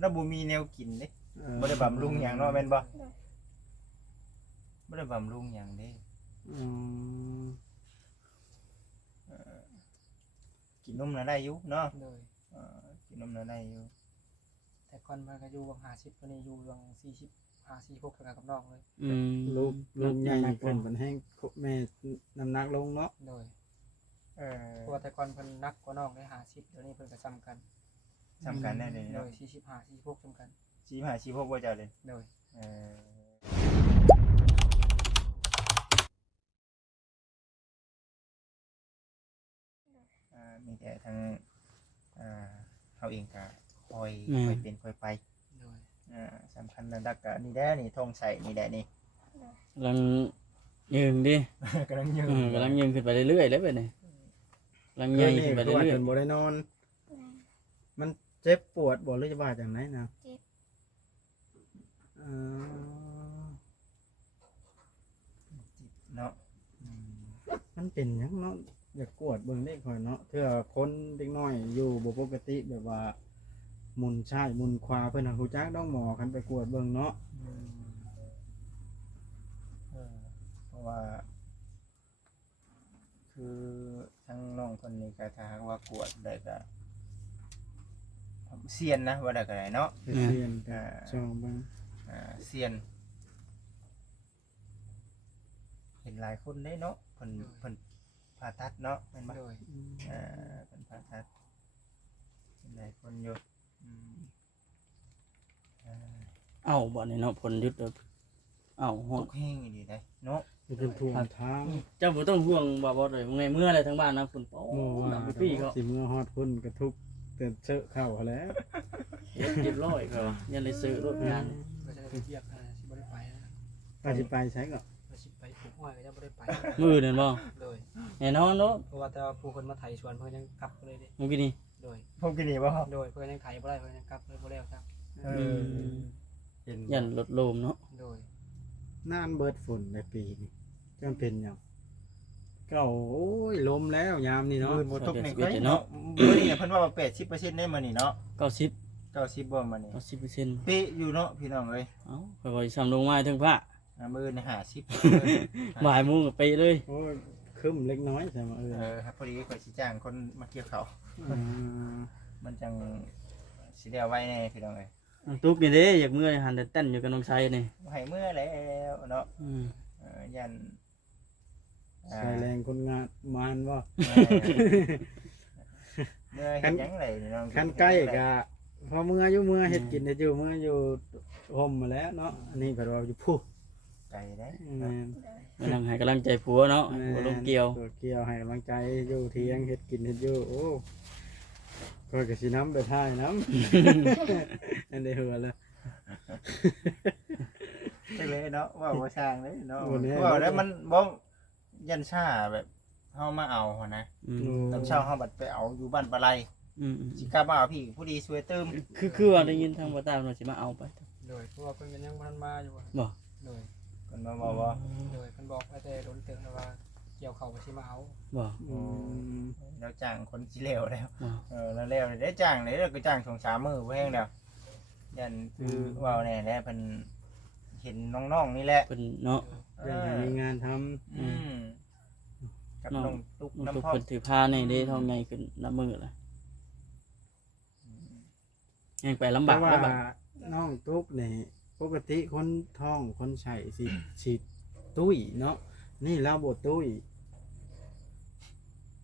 แล้วบ่มีแนวกินเด้บ่ได้บำรุงหยังเนาะแม่นบ่บ่ได้บำรุงหยังเด้กินนมน่ะได้อยู่เนาะโดยกินนมน่ะได้อยู่แต่ก่อนมันก็อยู่วัง50ตัวนี้อยู่วัง40 56เท่ากันกับน้องเลยลูกใหญ่ขึ้นมันแห้งแม่น้ำหนักลงเนาะโดยเพราะว่าแต่ก่อนเพิ่นนักกว่าน้องได้50เดี๋ยวนี้เพิ่นก็ซ้ำกันได้เลยโดเนาะย45 46ซ้ำกัน45 46บ่เจ้าเลยโดยมีแต่ทางเฮาเองก็คอยเป็นคอยไปโดยสำคัญระดับก็นี่แหละนี่ทงใส่นี่แหละนี่กำลังยืนดิ กำลังยืนขึ้นไปเรื่อยๆแล้วไปนี่กำลังใหญ่ขึ้นไปเรื่อยๆบ่ได้นอนมันเจ็บปวดบ่หรือจะว่าจังได๋นะเจ็บเนาะมันเป็นหยังเนาะอยากกวดเบิ่งได้ค่อยเนาะเทื่อคนเด็กน้อยอยู่บ่ปกติแบบว่าหมุนซ้ายหมุนขวาเพิ่นฮู้จักดอกหมอคันไปกวดเบิ่งเนาะเพราะว่าคือทั้งน้องคนนี้ก็ถ้าหากว่ากวดได้ก็เซียนนะว่าได้ก็ได้เนาะเซียนจองเบิ่งเซียนเห็นหลายคนได้เนาะเพิ่นผ่าตัดเนาะแม่นบ่โดยเพิ่นผ่าตัดหลายคนอยู่เอาบ่นี่เนาะผลยุดเอาตกแห้งดีได้เนาะเป็นท่วงทางเจ้าบ่ต้องห่วงบ่เลยไงเมื่ออะไรทั้งบ้านนะฝนตกน้ำปี้ก็สิเมื่อฮอดพุ่นกระทุบเตือนเชอะเข้าแล้วเรียบร้อยก็ยังได้ซื้อรถงานก็จะได้ไปเทียบกันสิบ่ได้ไปนะไปใช้ก็สิไปปลูกอ้อยก็ยังบ่ได้ไปมื้อนั่นบ่โดยแน่นอนเนาะเพราะว่าแต่ผู้คนมาไถสวนเพิ่นยังกลับเลยเด้มื้อกี้นี่โดยผมกินนี่บ่โดยเพิ่นยังไถบ่ได้เพิ่นยังกลับเลยบ่แล้วครับเห็นยันรถลมเนาะโดยน่านเบิดฝนในปีนี้จำเป็นหยังเก่าโอ้ยลมแล้วยามนี่เนาะบ่ตกนี่ก็เนาะมื้อนี้เพิ่นว่า80%ได้มื้อนี้เนาะ90บ่มื้อนี้90%เป๊ะอยู่เนาะพี่น้องเอ้ยเอ้าค่อยๆซ้ำลงมาถึงพระมื้อนี้50บ่ายโมงก็ไปเลยโอ้ยคึมเล็กน้อยใช่มั้ยครับพอดีข่อยสิจ้างคนมาเกี่ยวข้าวมันจังสิได้ไว้แน่พี่น้องเอ้ยตุ๊กนี่เด้อยากเมื่อหันแต่เต้นอยู่กับน้องชายนี่ให้เมื่อแล้วเนาะยันใส่แรงคนงานมานบ่เมื่อเฮ็ดหยังไดน้องคันใกล้ก็พอเมื่ออยู่เมื่อเฮ็ดกินได้อยู่เมื่ออยู่ห่มมาแล้วเนาะอันนี้ก็ว่าอยู่ผู้ไกลได้กำลังให้กำลังใจผัวเนาะผัวลงเกี่ยวให้กำลังใจอยู่เที่ยงเฮ็ดกินเฮ็ดอยู่โอ้ก็สิน้ำไปท้ายน้ำอันได้หัวแล้วจังเลยเนาะว่าบ่ช่างเลยเนาะว่าแล้วมันบ่ยันช้าแบบเฮามาเอาหั่นนะตอนเช้าเฮาบัดไปเอาอยู่บ้านปลาไหลสิกลับมาเอาพี่ผู้ดีช่วยเติมคือว่าได้ยินทางบ่ตามว่าสิมาเอาไปโดยเพราะว่าเพิ่นยังบ่ทันมาอยู่บ่โดยเพิ่นมาบอกว่าโดยเพิ่นบอกว่าแต่โดนเตือนว่าเกี่ยวเข้าบ่สิมาเอาบ่แล้วจ้างคนสิแล้วแล้วได้จ้างได้แล้วก็จ้าง2-3มื้อบ่แฮงแล้วยันคือว่าแน่แหละเพิ่นเห็นน้องๆนี่แหละเพิ่นเนาะมีงานทำกับน้องตุ๊กน้ำพ่อเพิ่นถือผ้าในเด้ท้องใหญ่ขึ้นน้ำมือล่ะยังไปลำบากว่าน้องตุ๊กนี่ปกติคนท้องคนไข้สิฉีดตุ้ยเนาะนี่เราบ่ตุ้ย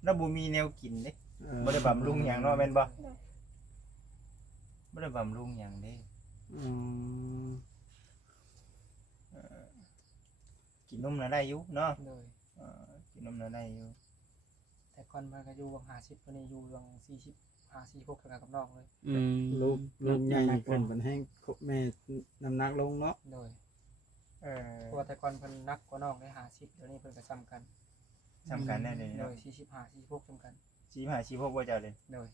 แล้วบ่มีแนวกินเด้บ่ได้บำรุงหยังเนาะแม่นบ่ได้บำรุงหยังเด้กินนมน่ะได้อยู่เนาะกินนมน่ะได้อยู่แต่ก่อนมันก็อยู่วัง50ตัวนี้อยู่วัง40 56เท่ากันกับน้องเลยลูกใหญ่ขึ้นมันแห้งแม่น้ำหนักลงเนาะโดยเพราะว่าแต่ก่อนเพิ่นนักกว่าน้องได้50เดี๋ยวนี้เพิ่นก็ซ้ำกันได้เลยโดย45 46ซ้ำกัน45 46บ่เจ้าเลยโดย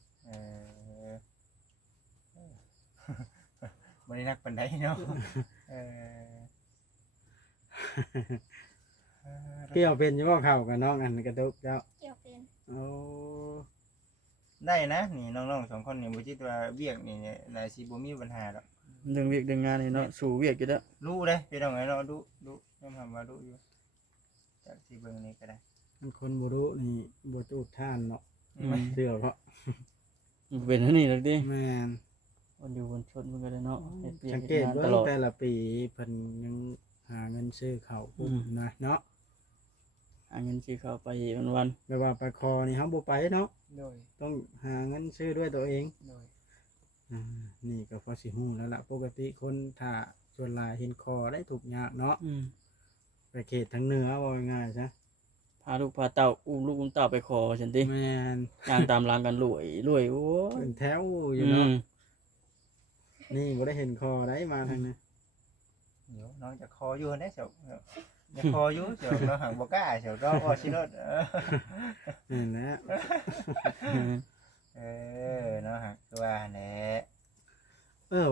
บ่ได้นักปานใดเนาะเกี่ยวเป็นอยู่บ่เข้ากับน้องอันกระตุกเจ้าเกี่ยวเป็นโอ้ ได้นะนี่น้องๆ2คนนี่บ่คิดว่าเวียกนี่น่าสิบ่มีปัญหาดอก เรื่องเวียกเรื่องงานนี่เนาะสู่เวียกอยู่แล้ว รู้เด้พี่น้องเอ้ยเนาะดูยอมรับว่ารู้อยู่จากที่เบิ่งนี่ก็ได้ มันคนบ่รู้นี่บ่จูดท่านเนาะ อืม เสือเพราะ มันเป็นอันนี้แล้วดิ แม่น วันอยู่บนชนมันก็ได้เนาะเฮ็ดวีย สังเกต ฮ็ด เบิ่ ต ง ลอด แต่ละปีเพิ่นยังหาเงินซื้อข้าวปุ้มนะเนาะ หาเงินสิเข้าไปวัน แบบว่าไปคอนี่เฮาบ่ไปเนาะ โดย ต้องหาเงินซื้อด้วยตัวเอง โดย นี่ก็พอสิฮู้แล้วล่ะปกติคนถ้าส่วนหลายเห็นคอได้ทุกข์ยากเนาะ ไปเขตทางเหนือว่าง่ายๆซะ พาลูกพาเต่าอุ้มลูกอุ้มเต่าไปขอฉันติ แม่น ย่างตามรางกันรวยโอ้ย เป็นแถวอยู่ อื เนาะ ม นี่บ่ได้เห็นคอได้มาทางนี้ เดี๋ยวน้องจะคออยู่ได้เสียวจะคออยู่เสียวเราหังบ่กล้าเสียวรอว่าสิรถ นั่นแหละ เนาะฮะคือว่าแหละ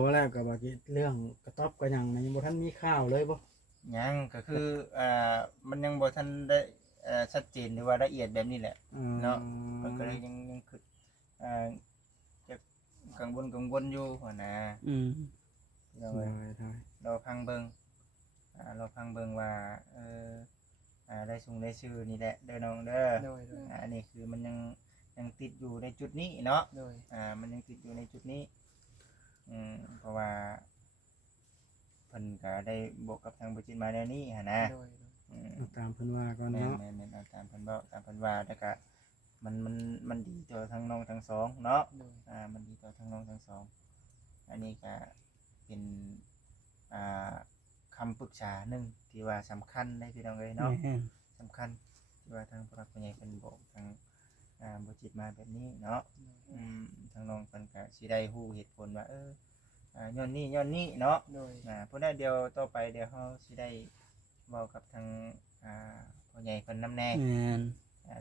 ว่าแล้วก็บ่คิดเรื่องกระต๊อบก็ยังนะยังบ่ทันมีข่าวเลยบ่ ยังก็คือมันยังบ่ทันได้ชัดเจนหรือว่าละเอียดแบบนี้แหละ เนาะ มันก็เลยยังคือจะกังวลอยู่หั่นนะ อืม เรา ได้ เราพังเบิ่งเราพังเบิ่งว่าได้ส่งได้ชื่อนี่แหละเด้อน้องเด้อ โดย อันนี้คือมันยังติดอยู่ในจุดนี้เนาะ โดย มันยังติดอยู่ในจุดนี้เพราะว่าเพิ่นก็ได้บอกกับทางบุจิตมาแนวนี้หั่นนะ โดย เอาตามเพิ่นว่าก่อน แม่ เนาะ นๆเอาตามเพิ่นบอกตามเพิ่นว่าแล้วก็มันดีต่อทั้งน้องทั้งสองเนาะ โดย มันดีต่อทั้งน้องทั้งสองอันนี้ก็เป็นคำปรึกษาหนึ่งที่ว่าสำคัญในพี่น้องเลยเนาะ แม่น สำคัญที่ว่าทางผู้หลักผู้ใหญ่เป็นบอกทางบุจิตมาแบบนี้เนาะทางน้องเพิ่นก็สิได้ฮู้เหตุผลว่าย้อนนี้เนาะ โดย เพราะนั้นเดี๋ยวต่อไปเดี๋ยวเฮาสิได้เว้ากับทางผู้ใหญ่เพิ่นนำแน่ แม่น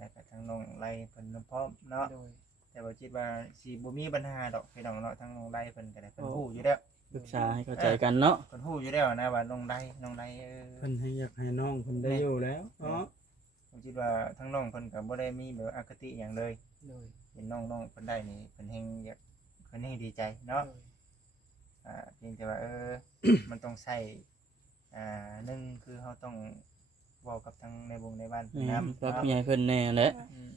แล้วก็ทางน้องไล่เพิ่นนำพร้อมเนาะ โดย แต่บ่คิดว่าสิบ่มีปัญหาดอกพี่น้องเนาะทางน้องไล่เพิ่นก็ได้เพิ่นฮู้อยู่แล้ว ปรึกษาให้เข้าใจกันเนาะ เพิ่นฮู้อยู่แล้วนะว่าน้องไล่เพิ่นให้อยากให้น้องเพิ่นได้อยู่แล้วเนาะ ผมคิดว่าทั้งน้องเพิ่นก็บ่ได้มีแบบอคติหยังเลย โดย เห็นน้องเพิ่นได้นี่เพิ่นแฮงอยากเพิ่นแฮงดีใจเนาะเพียงแต่ว่ามันต้องใช้หนึ่งคือเฮาต้องเว้ากับทางในวงในบ้าน แม่น นำ ปรับใหญ่เพิ่นแน่แหละ อืม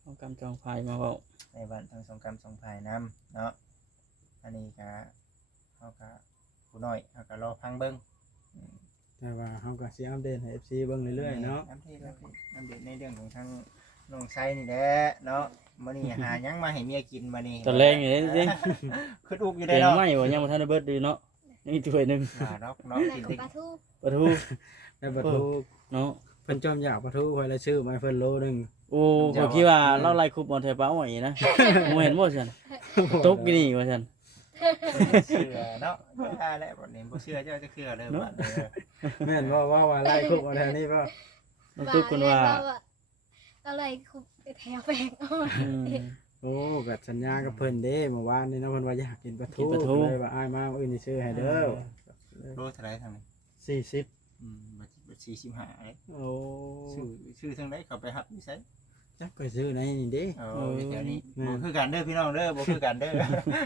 เอากำจองภายมาเว้า ในบ้านทั้งสองกรรมสองภายนำเนาะอันนี้ก็เฮาก็ผู้น้อยเฮาก็รอฟังเบิ่ง แต่ว่าเฮาก็สิอัปเดตให้ FC เบิ่งเรื่อยๆเนาะ อัปเดตในเรื่องของทางน้องไซนี่แหละเนาะมื้อนี้หาหยังมาให้เมียกินมื้อนี้ ตอนแรงอยู่เด้จริง คืออุกอยู่ เต ได้ รียม เนาะ ไว้บ่ยังบ่ทันได้เบิดดีเนาะยังอีกถ้วยหนึง เนาะเนาะกิน ขอ ได้ งปลาทู ปลาทู แต่บ่ทู เนาะ เพิ่นจอมอยากบ่ทูไว้แล้วชื่อมาให้เพิ่นโลนึง โอ้ก็คิดว่าเราไล่คุบบ่แถวป้าอ้อยนะบ่เห็นบ่ซั่นตกอยู่นี่ว่าซั่น เชื่อเนาะแล้วบ่นี่บ่เชื่อเจ้าจะเชื่อเลยบัดนี้ แม่นว่าไล่คุกมาแถวนี้ป่ะ น้องตุ๊กคุณว่า อะไรคุบแถวแบงอ้อย อืม โอ้กัดสัญญากับเพิ่นเด้เมื่อวานนี่เนาะเพิ่นว่าอยากกินปลาทู กินปลาทู เลยว่าอ้ายมามื้ออื่นสิซื้อให้เด้อ รู้เท่าไหร่ทางนี้ 40 บัด45เด้ โอ้ ชื่อทางใดเขาไปรับอยู่ไส จักไปซื้อในนี่เด้ เดี๋ยวนี้บ่คือกันเด้อพี่น้องเด้อบ่คือกันเด้อ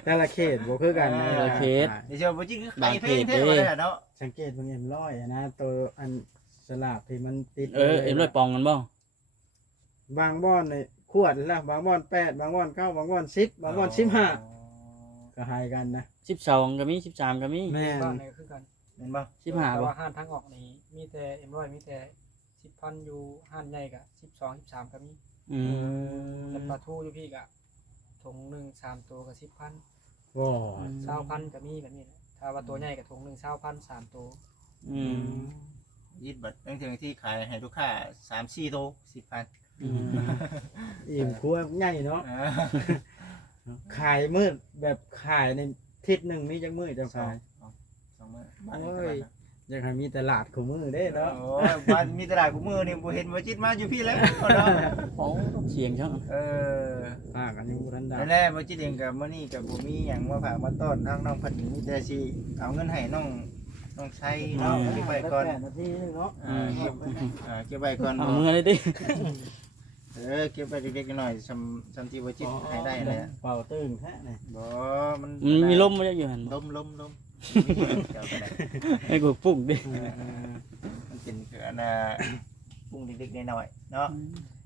แต่ละเขตบ่คือกันนะ แต่ละเขต เดี๋ยวบ่จิคือไข่เพลงเท่านั้นเนาะ สังเกตเบิ่งเอ็มร้อยอะนะตัวอันสลากที่มันติด เอ็มร้อยปองกันบ่ บางบ่อนนี่ขวดละบางบ่อน8บางบ่อน9บางบ่อน10บางบ่อน15ก็ให้กันนะ 12ก็มี13ก็มี แม่น บ้านไหนคือกัน เห็นบ่ 15 แต่ บ่ ว่าห้านทางออกนี่มีแต่M100มีแต่10,000อยู่ห้านใหญ่ก็12 13ก็มี อืม แต่ปลาทูอยู่พี่ก็ถุงหนึง3ตัวก็10,000 ว้า 20,000ก็มีแบบนี้แหละถ้าว่าตัวใหญ่ก็ถุงหนึง20,000 3ตัว อืม ยิดบัดบางทีที่ขายให้ลูกค้า3-4โต 10,000 อืม อิ่มครัวใหญ่เนาะขายมืดแบบขายในทิศหนึงมีจักมื้อจังขาย 2 มื้อ โอ้ย อยากให้มีตลาดของมือเด้เนาะ โอ้ยบ้านมีตลาดกูมือนี่บ่เห็นบ่จิตมาอยู่พี่แล้วเนาะ โอ้เสียงจัง ฝากกันยังบ่ทันได้ นั่นแหละบ่จิตเองก็มื้อนี้ก็บ่มีหยังมาฝากมาต้อนทางน้องเพิ่นมีแต่สิเอาเงินให้น้องชัยเนาะเก็บไว้ก่อน 8นาทีนึงเนาะ เก็บไว้ก่อน เอามือเลยดิ เก็บไว้เล็กๆน้อยๆซำที่บ่จิตให้ได้แหละ เป่าตึงแท้นี่ บ่มัน มีลมบ่จักอยู่หั่นบ่ ลมเจ้าก็ได้ ให้กูปลุกดิ มันเป็นคืออันน่ะปรุงเล็กๆน้อยๆเนาะ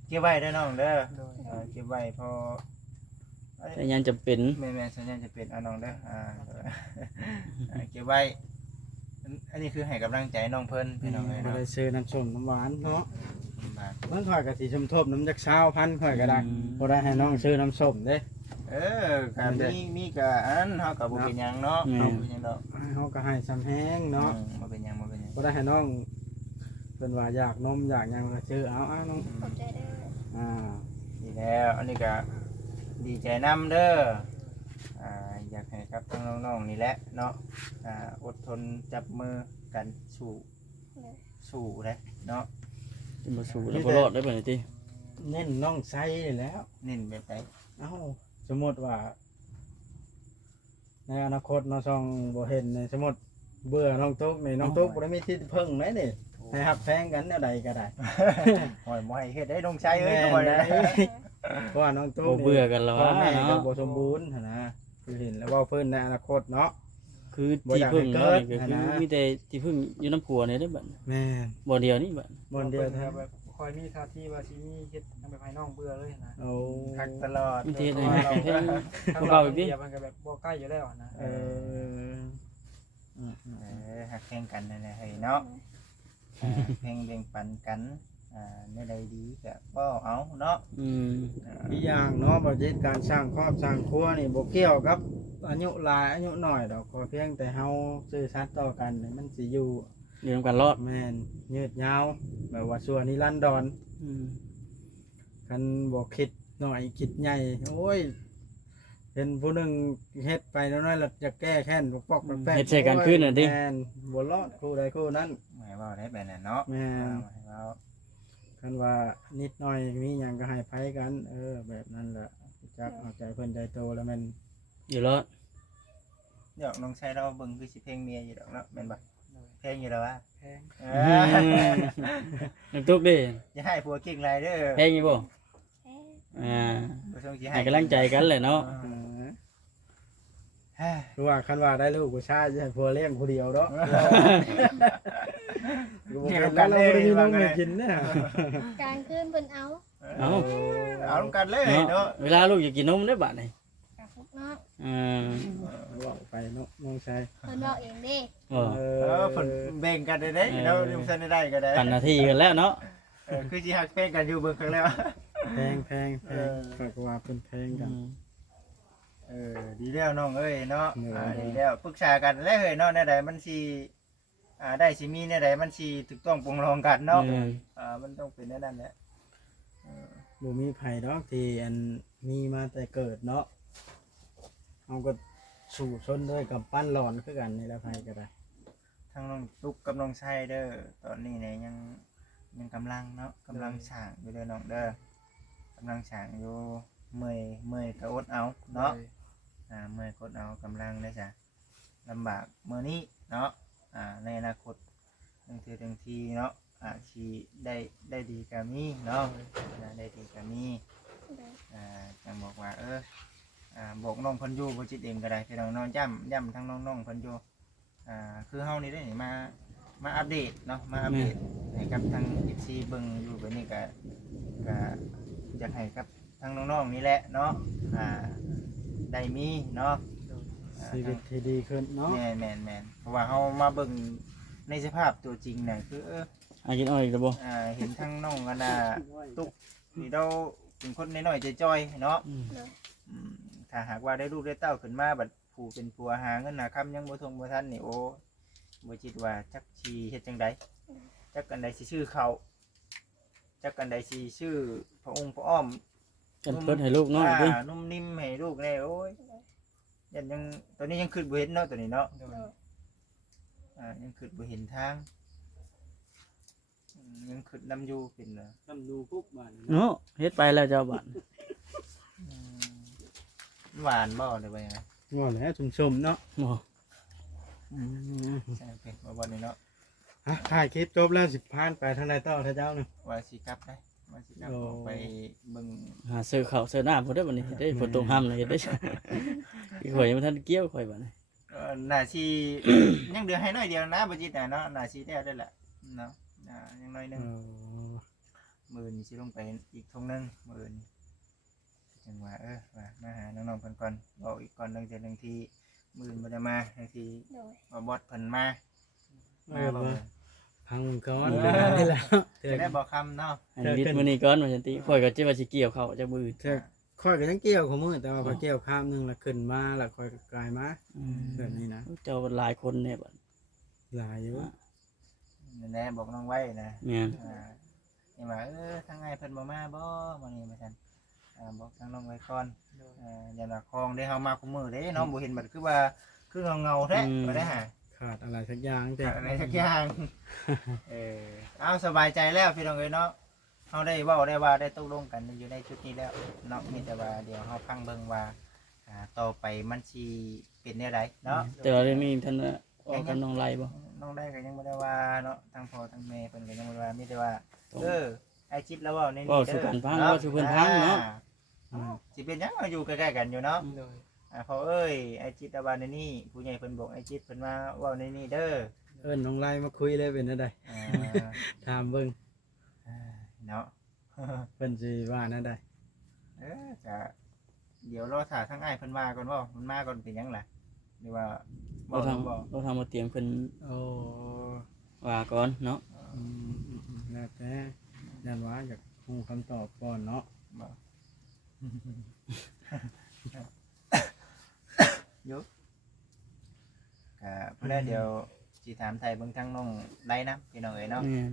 เก็บไว้เด้อน้องเด้อ โดย เก็บไว้พอ แต่ยังจะเป็น แม่สัญญาณจะเป็นน้องเด้อเก็บไว้อันนี้คือให้กำลังใจน้องเพิ่นพี่น้องเอ้ย บ่ เนาะ ได้ซื้อน้ำส้มน้ำหวานเนาะ บาท บางข่อยก็สิชมทบน้ำจัก20,000ข่อยก็ได้บ่ได้ให้น้องซื้อน้ำส้มเด้ ก็มีก็อันเฮาก็บ่เป็นหยังเนาะบ่เป็นหยังดอก เฮาก็ให้ซ้ำแห้งเนาะ บ่เป็นหยัง บ่ได้ให้น้องเพิ่นว่าอยากนมอยากหยังก็ซื้อเอาน้อง ขอบใจเด้อ ดีแล้วอันนี้ก็ดีใจนํเด้ออยากให้กับทั้งน้องๆนี่แหละเนาะอดทนจับมือกันสู้เด้เนาะ จะมาสู่แล้วบ่รอดได้บัดนี้ติ เน้นน้องใส่นี่แหล้ว นิ่นแบบไหน เอ้าสมมุติว่าในอนาคตน้องซองบ่เห็นในสมมุติเบื่อน้องตุ๊กนี่น้องตุ๊กบ่ได้มีที่พึ่งไหนนี่ให้ฮักแพงกันแนวใดก็ได้ หอยบ่ให้เฮ็ดได้น้องชายเอ้ย แม่ บ่ น ได้ ได้เพราะว่าน้องตุ๊ก บ่เบื่อกันแล้ว พ่อ วะ แม่ก็ เนาะ บ่สมบูรณ์หั้นนะคือเห็นแล้วว่าเพิ่นในอนาคตเนาะ คือ บ่ ที่ อยากให้ พึ่งเนาะ เกิด นี่ก็คือ นะ มีแต่ที่พึ่งอยู่น้ำผัวนี่ได้อบัด แม่น บ่เดียวนี่บัด บ่อนเดียว เพิ่น แท้ ก็แบบคอยมีท่าที่ว่าสิมีเฮ็ดทางไปภายนอกเบื่อเลยนะ เอา คักตลอด มีแต่ให้เพลง ทาง เก่า เรา อีกดิ เดียวมันก็แบบบ่ใกล้อยู่แล้วนะ เออ หักแข่งกันนั่นแหละให้เนาะเพลงแบ่งปันกันในใดดีก็บ่เอาเนาะ อืม อีกอย่างเนาะบ่จิตการสร้างครอบสร้างครัวนี่บ่เกี่ยวกับอายุหลายอายุน้อยดอกขอเพียงแต่เฮาซื่อสัตย์ต่อกันนี่มันสิอยู่ เรื่องกันรอด แม่นยืดยาวแบบว่าชั่วนิรันดร อืม คันบ่คิดน้อยคิดใหญ่โอ้ยเห็นผู้หนึงเฮ็ดไปน้อยๆแล้วจะแก้แค้นปอกๆแป๊กๆ เฮ็ดใส่กันขึ้นน่ะติ แม่นบ่รอดคู่ใดคู่นั้น ให้เว้าได้แบบนั้นเนาะ แม่น ให้เว้า คันว่านิดหน่อยมีหยังก็ให้ไผกัน แบบนั้นแหละจักเอาใจเพิ่นใจโตแล้วแมัน อยู่รอด เดี๋ยวน้องชายเราเบิ่งคือสิเพลงเมียอยู่ดอกเนาะแม่นบ่เพลงอยู่แล้ววะ แพง น้ำตุกดิ อย่าให้ผัวเก่งไรเด้อ เพลงอยู่บ่ เอ๊ะ อ่า บ่ต้องสิ ให้กำลังใจกันเลยเนาะ คือว่าคันว่าได้ลูกผู้ชายจะให้ผัวเลี้ยงผู้เดียวเนาะเกี่ยวกันเลยมีน้องไม่กินเนี่ย กลางคืนเพิ่นเอา เอา เอาลงกันเลย เนาะ เนาะ เวลาลูกอยากกินนมได้บัดนี่ กับพวกน้อง อืม ว่าไปเนาะน้องชาย เพิ่นบอกเองเด้ บ่ เพิ่นแบ่งกันได้เนาะอยู่ซั่นได้ก็ได้ ปันหน้าที่กันแล้วเนาะ คือสิฮักเพลงกันอยู่เบิ่งครั้งแล้ว แพงก็ว่าเพิ่นแพงกัน ดีแล้วน้องเอ้ยเนาะ เออ ดีแล้วปรึกษากันแล้วเฮ้ยเนาะแนวใดมันสิได้สิมีแนวใดมันสิถูกต้องปรองรองกันเนาะมันต้องเป็นแนวนั้นแหละ บ่มีไผดอกที่อันมีมาแต่เกิดเนาะเฮาก็สู่ชนด้วยกับปั้นหลอนคือกันนี่แหละไผก็ได้ ทั้งน้องตุ๊กกับน้องชัยเด้อตอนนี้เนี่ยยังกำลังเนาะกำลังสร้างอยู่เด้อน้องเด้อกำลังสร้างอยู่เมื่อยก็อดเอาเนาะเมื่อยก็อดเอากำลังได้จ้ะลำบากมื้อนี้เนาะในอนาคตบางทีเนาะสิได้ดีก็มีเนาะได้ดีก็มีจังบอกว่าบอกน้องเพันอยูบ่จิตเองก็ได้พี่น้องเนาะย้ำทั้งน้องๆเพันอยูคือเฮานี่ได้นี่มาอัปเดตเนาะมาอัปเดตให้กับทาง FC เบิ่งอยู่แบบนี้ก็อยากให้กับทางน้องๆนี่แหละเนาะได้มีเนาะ ชีวิตที่ดีขึ้นเนาะ แม่นเพราะว่าเฮามาเบิ่งในสภาพตัวจริงน่ะคืออากินอ้อยอีกแล้วบ่ เห็นทั้งน้องกันตุ๊กนี่เราเป็นคนน้อยๆจ้อยๆเนาะ ถ้าหากว่าได้ลูกได้เต้าขึ้นมาบัดผู้เป็นผัวหาเงินหาคำยังบ่ทงบ่ทันนี่โอ้บ่คิดว่าจักสิเฮ็ดจังไดจักกันใดสิชื่อเขาจักกันใดสิชื่อพระองค์พระอ้อม กันเพิ่นให้ลูกเนาะดิ นุ่มนิ่มให้ลูกแน่โอ้ยยังตอนนี้ยังคิดบ่เห็นเนาะตัวนี้เนาะยังคิดบ่เห็นทางยังคิดนำอยู่เป็น ทำดูปุ๊บบ้าน เนาะเฮ็ดไปแล้วเจ้าบัด หวานบ่ได้บ่ยังไง งอแล้วชุ่มๆเนาะ บ่ ใช่เป็นบ่บ่นี่เนาะ ถ่ายคลิปจบแล้วสิผ่านไปทางใดต่อท่าเจ้านึง ว่าสิกลับได้ มาสิกลับออกไปเบิ่ง หาซื้อข้าวซื้อน้ำพุ่นได้อบัดนี้ได้ฝนตกห้ำเลยเฮ็ดได้จ้ะอีข่อยยังบ่ทันเกี่ยวข่อยบัดนี้ น่าสิ ยังเดือให้น้อยเดียวนะบ่จิตน่ะเนาะน่าสิได้แล้วแหละเนาะยังน้อยหนึงมื้อนี้สิลงไปอีกทงนึงมื้อนี้จังว่าว่ามาหาน้องๆเพิ่นก่อนบอกอีกก่อนนึงเทื่อนึงที่มื้อบ่ได้มาให้ที่ โดย ว่าบอสเพิ่นมาบ่ พังก้อน เออ นี่แหละ จะได้บอกคำเนาะ ให้ลิดมื้อนี้ก่อนว่าจังติข่อยก็สิว่าสิเกี่ยวข้าวจักมื้ออื่น เธอค่อยก็ยังเกี่ยวของมือแต่ว่าพอเกี่ยวข้ามหนึงแล้วขึ้นมาแล้วค่อยก็กลายมาแบบนี้นะ เจ้าหลายคนเนี่ยบัด หลายอยู่ นั่นแหละบอกน้องไว้นะ แม่น นี่ว่าทางไงเพิ่นบ่มาบ่มื้อนี้ว่าซั่นบอกทางน้องไว้ก่อนอย่าละคองได้เฮามาคุมื้อเด้น้องบ่เห็นบัดคือว่าคือเงาๆแท้บ่ได้หา ขาดอะไรสักอย่างแต่ อะไรสักอย่างเอาสบายใจแล้วพี่น้องเอ้ยเนาะเฮาได้เว้าได้ว่าได้ตกลงกันอยู่ในจุดนี้แล้วเนาะมีแต่ว่าเดี๋ยวเฮาฟังเบิ่งว่าต่อไปมันสิเป็นแนวใดเนาะ แต่ว่าเรื่องนี้ท่านออกกันน้องไล่บ่ น้องได้ก็ยังบ่ได้ว่าเนาะทั้งพ่อทั้งแม่เพิ่นก็ยังบ่ได้ว่ามีแต่ว่าไอ้จิตแล้วเว้าในนี้ ก็สุกันพังก็สุเพิ่นพังเนาะ สิเป็นหยังเอาอยู่ใกล้ๆกันอยู่เนาะ โดย เพราะเอ้ยไอ้จิตตะวันในนี่ผู้ใหญ่เพิ่นบอกไอ้จิตเพิ่นมาเว้าในนี่เด้อ เอิ้นน้องไล่มาคุยเลยเป็นจังได ถามเบิ่ง เนาะ เพิ่นสิว่าแนวใด ก็เดี๋ยวรอถ่าทั้งอ้ายเพิ่นมาก่อนว่ามันมาก่อนเป็นหยังล่ะหรือว่า เราทำมาเตรียมเพิ่น โอ้ ว่าก่อนเนาะ แล้วแต่ยันว่าอยากฮู้คำตอบก่อนเนาะ ยุบเพื่อเดี๋ยวสิถามไทยเบิ่งทั้งน้องได้นะพี่น้องเอ๋ยเนาะ แม่น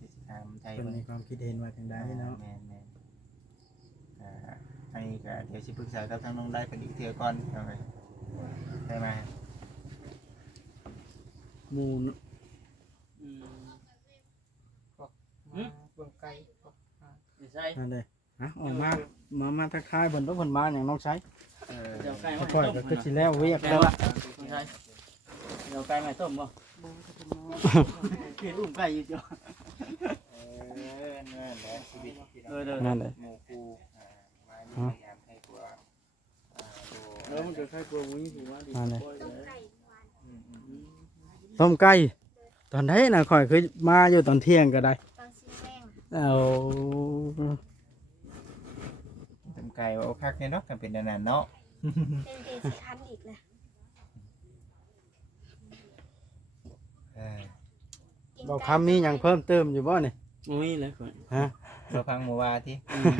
สิถามไทย เพิ่น เบิ่ง มีความคิดเห็นว่าจังไดเนาะ แม่นอันนี้ก็เดี๋ยวสิปรึกษากับทั้งน้องได้เพิ่นอีกเทื่อก่อนพี่น้องเอ๋ยได้ไหม หมู่ มาเบิ่งไกลก็ ใช่ นั่นเด้ออกมาทักทายเพิ่นเพิ่นมาหยังน้องใช้ เดี๋ยวไก่ ค่อยก็คือสิแล้วเวียกแล้วล่ะ ใช่เดี๋ยวไก่มาต้มบ่กินอุ้มไก่อยู่จ้ะ นั่นแหละชีวิตพี่น้อง นั่นแหละ หมู่คู่มาพยายามให้กลัว แล้วมันจะใครกลัวมุ้ยหัวดิ ต้มไก่หวาน ต้มไก่ตอนไหนน่ะค่อยคือมาอยู่ตอนเที่ยงก็ได้ ตอนซีแห้ง เอา ต้มไก่ว่าโอคักเนี่ยเนาะกันเป็นนานๆเนาะ เป็นเดซิคันอีกนะ บอกคำมีหยังเพิ่มเติมอยู่บ่นี่ มุ้ยเลยคน ฮะ เราพังหมู่ว่าที่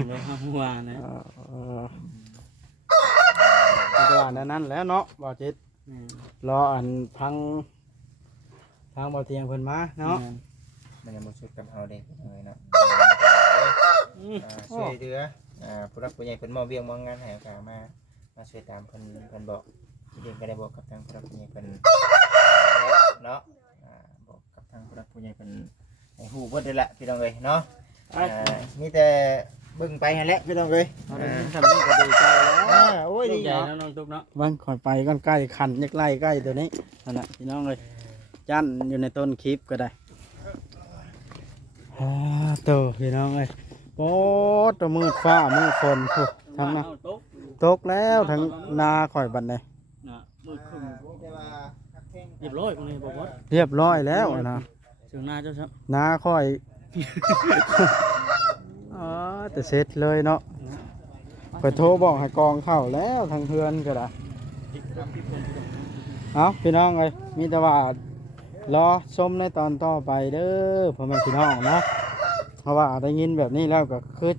เราทำหัวนะ ก็ว่านั้นแหล้วเนาะบ่จิตรออันพังทางบ่เตียงเพิ่นมาเนาะ มันยังบ่ชุดกับเฮาเด้เลยเนาะช่วยเหลือผู้รักผู้ใหญ่เพิ่นมอบเวียงมอบงานให้ก็มาช่วยตามเพิ่นบอกที่เด็กก็ได้บอกกับทางผู้รักผู้ใหญ่เพิ่นเนาะบอกกับทางผู้รักผู้ใหญ่เพิ่นให้ฮู้เบิดได้ละพี่น้องเอ้ยเนาะมีแต่เบิ่งไปหั่นแหละพี่น้องเอ้ย ทำนี่ก็ดีใจแล้ว โอ้ยดี ใหญ่ เนาะ แล้วน้องตุ๊กเนาะ วันค่อยไปก่อนใกล้ขันยักไล่ใกล้ตัวนี้นั่นแหละพี่น้องเลยจันอยู่ในต้นคลิปก็ได้โตพี่น้องเลยโอ้ตัวมืดฟ้ามืดฝนทุกทั้งนั้น ตุ๊ก ตกแล้วทั้งนาข่อยบัดนี้ นะมือขึ้น แต่ว่าแข่ง เรียบร้อยคนนี้บอกว่า เรียบร้อยแล้วนะ ถึงหน้าเจ้าครับ นาข่อย อ๋อแต่เสร็จเลยเนาะไปโทรบอกให้กองเข้าแล้วทางเพื่อนก็ได้เอาพี่น้องเลยมีแต่ว่ารอชมในตอนต่อไปเด้อพ่อแม่พี่น้องเนาะเพราะว่าได้ยินแบบนี้แล้วก็คือ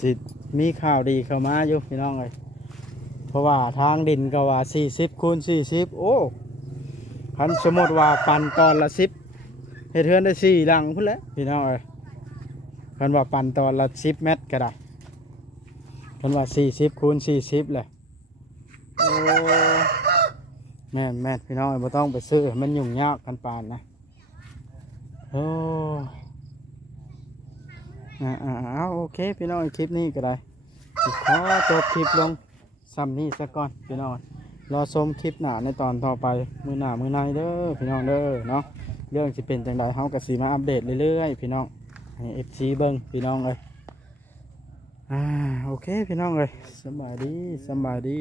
สิมีข่าวดีเข้ามาอยู่พี่น้องเลยเพราะว่าทางดินก็ว่า40 คูณ 40โอ้คันสมมติว่าปันตอนละ10เฮ็ดเทือนได้4หลังพุ่นแหล้วพี่น้องเอ้ยคันว่าปันตอนละ10เมตรก็ได้คันว่า40 คูณ 40แหละโอ้แม่นพี่น้องบ่ต้องไปซื้อให้มันยุ่งยากกันปานนะโอ้โอเคพี่น้องคลิปนี้ก็ได้ขอจบคลิปลงซ้ำนี้ซะก่อนพี่น้องรอชมคลิปหน้าในตอนต่อไปมื้อหน้ามื้อในเด้อพี่น้องเด้อเนาะเรื่องสิเป็นจังไดเฮาก็สิมาอัปเดตเรื่อยๆพี่น้อง ให้ FC เบิ่งพี่น้องเอ้ยโอเคพี่น้องเอ้ยสำบายดี